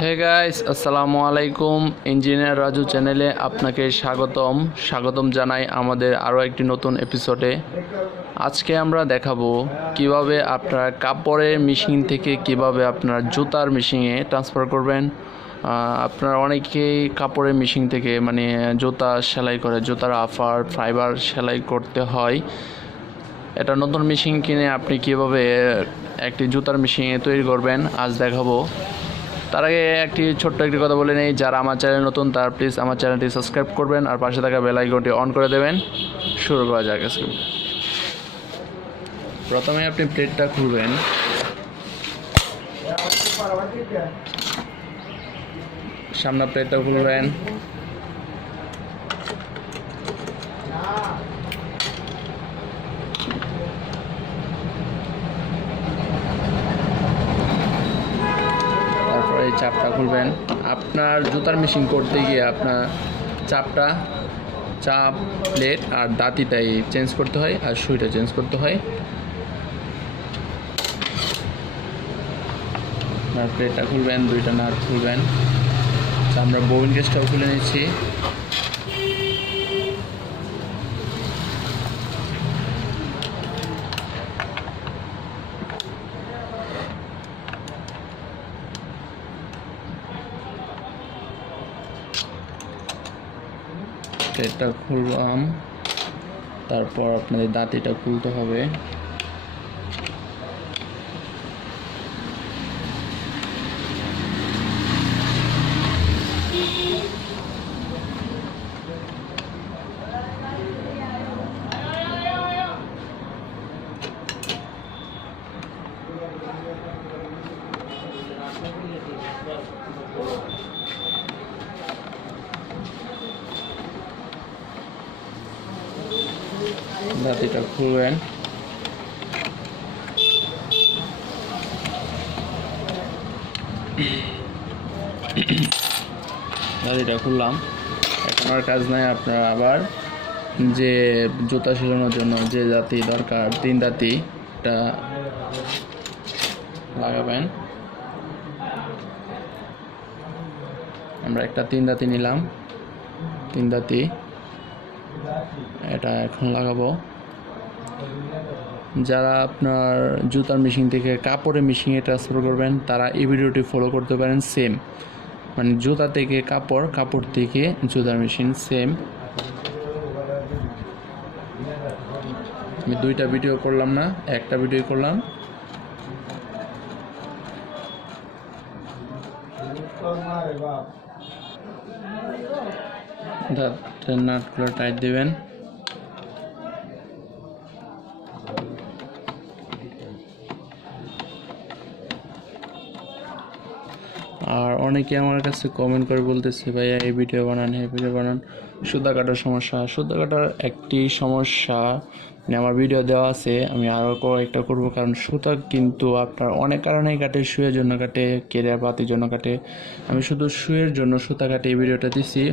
Hey guys, আসসালামু আলাইকুম। Engineer Raju চ্যানেলে আপনাকে স্বাগতম জানাই আমাদের আরও একটি নতুন এপিসোডে। আজকে আমরা দেখাবো কিভাবে আপনার কাপড়ের মেশিন থেকে কিভাবে আপনার জুতার মেশিনে ট্রান্সফার করবেন। আপনারা অনেকেই কাপড়ের মেশিন থেকে জুতা সেলাই করে, জুতার ফাইবার সেলাই করতে হয়। এটা নতুন মেশিন কিনে আপনি কিভাবে একটি জুতার মেশিনে তৈরি করবেন আজ দেখাবো। তার আগে ছোট্ট একটি কথা বলে নেই, যারা আমার চ্যানেল নতুন তারা প্লিজ আমার চ্যানেলটি সাবস্ক্রাইব করবেন আর পাশে থাকা বেল আইকনটি অন করে দেবেন। শুরু করা যাক আজকে। প্রথমে আপনি প্লেটটা খুলবেন, সামনে প্লেটটা খুলবেন, তারপরে এই চাপটা খুলবেন। আপনার জুতার মেশিন করতে গিয়ে আপনার চাপ, প্লেট আর দাঁতিটাই চেঞ্জ করতে হয় আর সুইটা চেঞ্জ করতে হয়। আপনার প্লেটটা খুলবেন, দুইটা নাট খুলবেন। আমরা বোবিন কেসটাও খুলে নিচ্ছি। প্লেটটা খুললাম, তারপর আপনাদের দাঁতিটা খুলতে হবে। দাঁতিটা খুলবেন, দাঁতিটা খুললাম। এখন আর কাজ নাই, আপনারা আবার যে জুতা সেলানোর জন্য যে দাঁতি দরকার, 3 দাঁতিটা লাগাবেন। আমরা একটা 3 দাঁতি নিলাম, 3 দাঁতি এটা এখন লাগাবো। যারা আপনার জুতার মেশিন থেকে কাপড়ের মেশিনে ট্রান্সফার করবেন তারা এই ভিডিওটি ফলো করতে পারেন। সেম জুতা থেকে কাপড়, কাপড় থেকে জুতার মেশিন সেম। আমি 2টা ভিডিও করলাম না, একটা ভিডিও করলাম। নাটগুলো টাইট দিবেন। আর অনেকে আমার কাছে কমেন্ট করে বলতেছে, ভাইয়া এই ভিডিও বানান। সুতা কাটার সমস্যা, সুতা কাটার একটি সমস্যা আমার ভিডিও দেওয়া আছে, আমি আরও একটা করবো। কারণ সুতা কিন্তু আপনার অনেক কারণেই কাটে, শুয়ের জন্য কাটে, কেরিয়ার বাতির জন্য কাটে। আমি শুধু শুয়ের জন্য সুতা কাটে এই ভিডিওটা দিছি।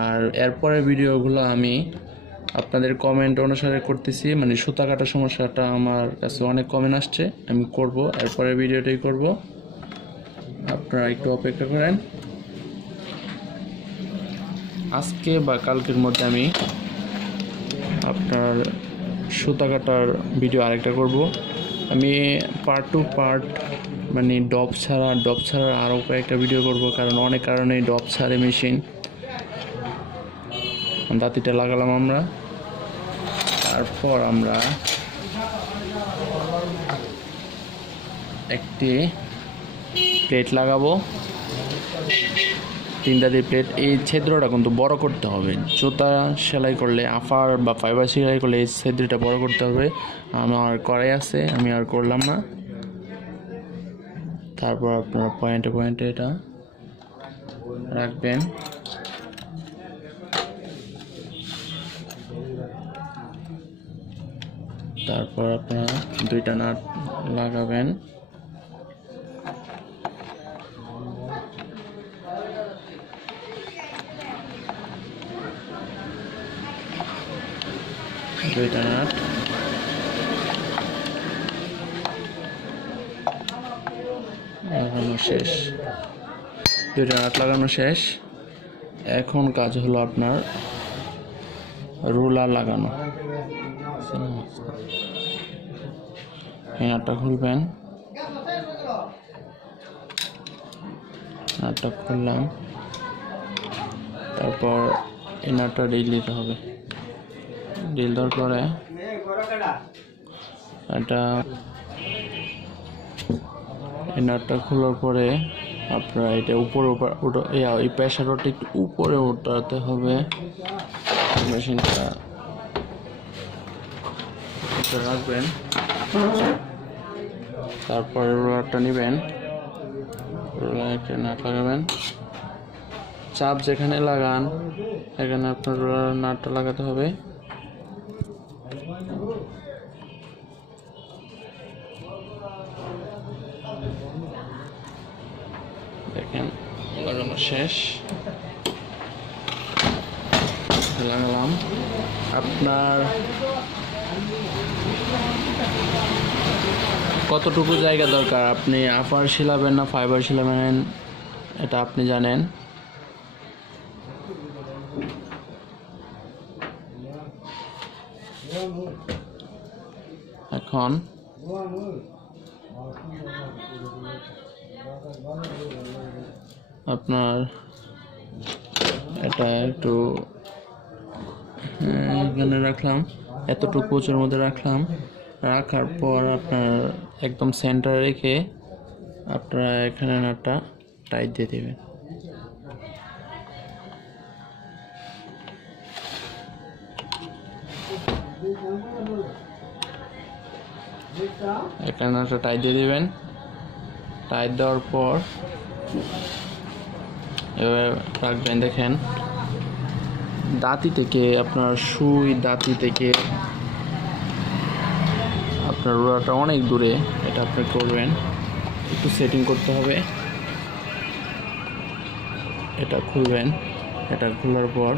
আর এরপরের ভিডিওগুলো আমি আপনাদের কমেন্ট অনুসারে করতেছি। সুতা কাটার সমস্যাটা আমার কাছে অনেক কমেন্ট আসছে, আমি করব, এরপরের ভিডিওটাই করব। আপনারা একটু অপেক্ষা করেন। আজকে বা কালকের মধ্যে আমি আপনার সুতা কাটার ভিডিও আরেকটা করব। আমি পার্ট টু পার্ট ডব ছাড়া আরও কয়েকটা ভিডিও করব, কারণ অনেক কারণেই ডব ছাড়ে মেশিন। দাঁতিটা লাগালাম আমরা, তারপর আমরা একটি প্লেট লাগাবো, 3 দাঁতির প্লেট। এই ছিদ্রটা কিন্তু বড় করতে হবে। জুতা সেলাই করলে, আফার বা ফাইবার সেলাই করলে এই ছিদ্রটা বড় করতে হবে। আমার করাই আছে, আমি আর করলাম না। তারপর আপনারা পয়েন্টে এটা রাখবেন। তারপর আপনারা 2টা নাট লাগাবেন। দুইটা নাট লাগানো শেষ, দুইটা নাট লাগানো শেষ। এখন কাজ হলো আপনার রুলার লাগানো। এই নাটটা খুলবেন, নাটটা খুললাম, তারপর এই নাটটা ডিল দিতে হবে। ডিল দেওয়ার পরে এটা এই নাটটা খোলার পরে আপনার এটা উপরে এই প্রেসার রডটা একটু উপরে উঠাতে হবে। মেশিনটা রাখবেন, তারপরে রোলারটা নেবেন, রোলার একটা নাট লাগাবেন। চাপ যেখানে লাগান এখানে আপনার রোলার নাটটা লাগাতে হবে। দেখেন লাগানো শেষ, লাগালাম। আপনার কতটুকু জায়গা দরকার, আপনি আপার শিলাবেন না ফাইবার শিলাবেন এটা আপনি জানেন। এখন আপনার এটা একটু এখানে রাখলাম, এতটুকু উঁচুর মধ্যে রাখলাম। রাখার পর আপনার একদম সেন্টারে রেখে আপনারা এখানে নাটটা টাইট দিয়ে দেবেন। এখানে নাটটা টাইট দিয়ে দেবেন। টাইট দেওয়ার পর এবার রাখবেন। দেখেন দাঁতি থেকে আপনার সুই দাঁতি থেকে আপনার রোলারটা অনেক দূরে, এটা আপনি করবেন, একটু সেটিং করতে হবে। এটা খুলবেন, এটা খোলার পর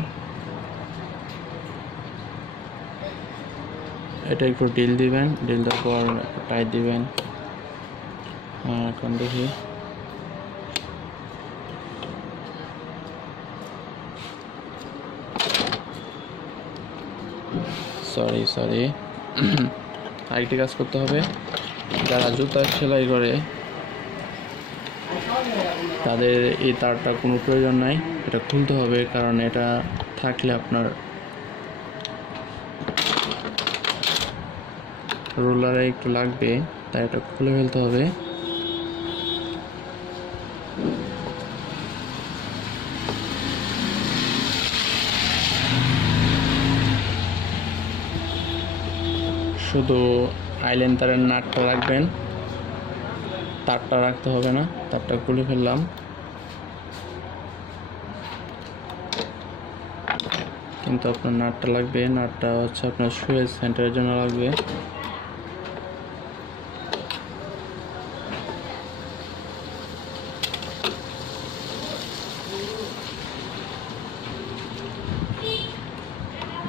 এটা একটু ডিল দিবেন, ডিল দেওয়ার পর টাইট দিবেন। এখন দেখি সরি আরেকটি কাজ করতে হবে। যারা জুতা সেলাই করে তাদের এই তারটা কোনো প্রয়োজন নাই, এটা খুলতে হবে, কারণ এটা থাকলে আপনার রোলারে একটু লাগবে, তাই এটা খুলে ফেলতে হবে। শুধু আইল্যান্ড তারের নাটটা রাখবেন, তারটা রাখতে হবে না। তারটা খুলে ফেললাম। কিন্তু আপনার নাটটা লাগবে, নাটটা হচ্ছে আপনার সুইচ সেন্টারের জন্য লাগবে।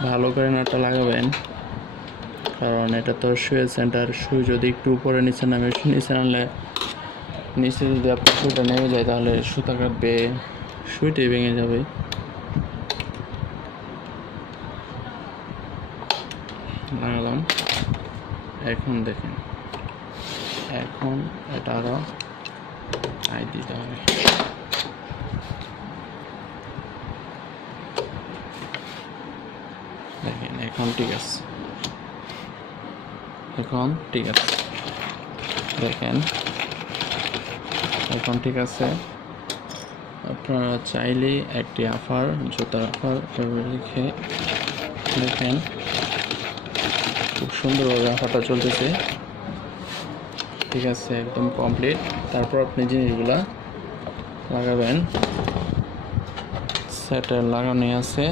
ভালো করে নাটটা লাগাবেন, কারণ এটা তো সুইচ সেন্টার। সুই যদি একটু উপরে নিচে নামে, নিচে নামলে নিচে যদি আপনার সুইটা নেমে যায় তাহলে সুতা কাটবে, সুইটাই ভেঙে যাবে। লাগালাম। এখন দেখেন, এখন এটা আরো টাইট দিতে হবে। দেখেন এখন ঠিক আছে, এখন ঠিক আছে। দেখেন এখন ঠিক আছে। আপনারা চাইলে একটি আফার, জুতার আফার লিখে দেখেন, খুব সুন্দরভাবে আফারটা চলতেছে। ঠিক আছে, একদম কমপ্লিট। তারপর আপনি জিনিসগুলা লাগাবেন। সেটের লাগানো আছে,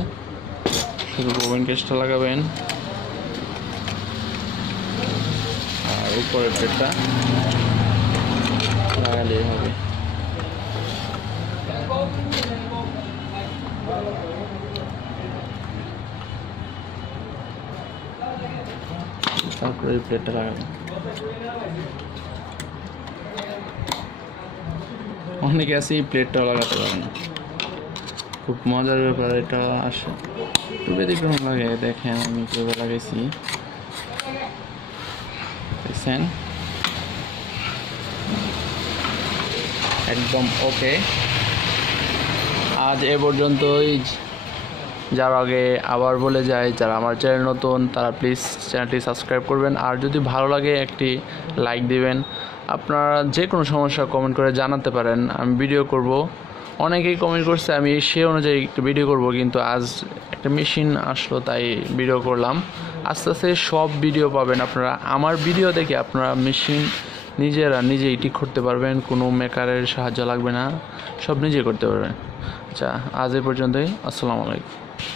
শুধু বোবিন কেসটা লাগাবেন আর উপরের প্লেটটা লাগালেই হবে। তারপরে এই প্লেটটা লাগাবেন। অনেকে আছে এই প্লেটটাও লাগাতে পারে না। খুব মজার ব্যাপার এটা। আসে একটু ব্যতিক্রম লাগে। দেখেন আমি কীভাবে লাগাইছি, দেখছেন? একদম ওকে। আজ এ পর্যন্তই। যার আগে আবার বলে যায়, যারা আমার চ্যানেল নতুন তারা প্লিজ চ্যানেলটি সাবস্ক্রাইব করবেন, আর যদি ভালো লাগে একটি লাইক দিবেন। আপনারা যে কোনো সমস্যা কমেন্ট করে জানাতে পারেন, আমি ভিডিও করব। অনেকেই কমেন্ট করছে, আমি সে অনুযায়ী একটু ভিডিও করব, কিন্তু আজ একটা মেশিন আসলো তাই ভিডিও করলাম। আস্তে আস্তে সব ভিডিও পাবেন আপনারা। আমার ভিডিও দেখে আপনারা মেশিন নিজেই ঠিক করতে পারবেন, কোনো মেকারের সাহায্য লাগবে না, সব নিজে করতে পারবেন। আচ্ছা, আজ এ পর্যন্তই। আসসালামু আলাইকুম।